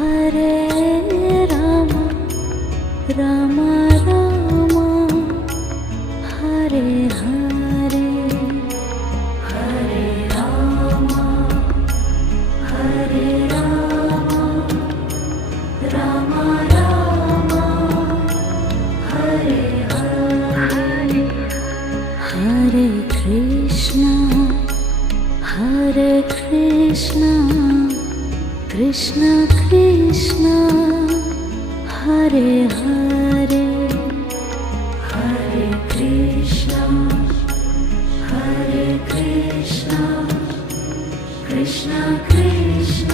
Hare Rama Rama Rama Hare Hare Hare Rama Hare Rama Rama Rama Hare Hare Hare Krishna Krishna Krishna Hare Hare Hare Krishna Krishna Krishna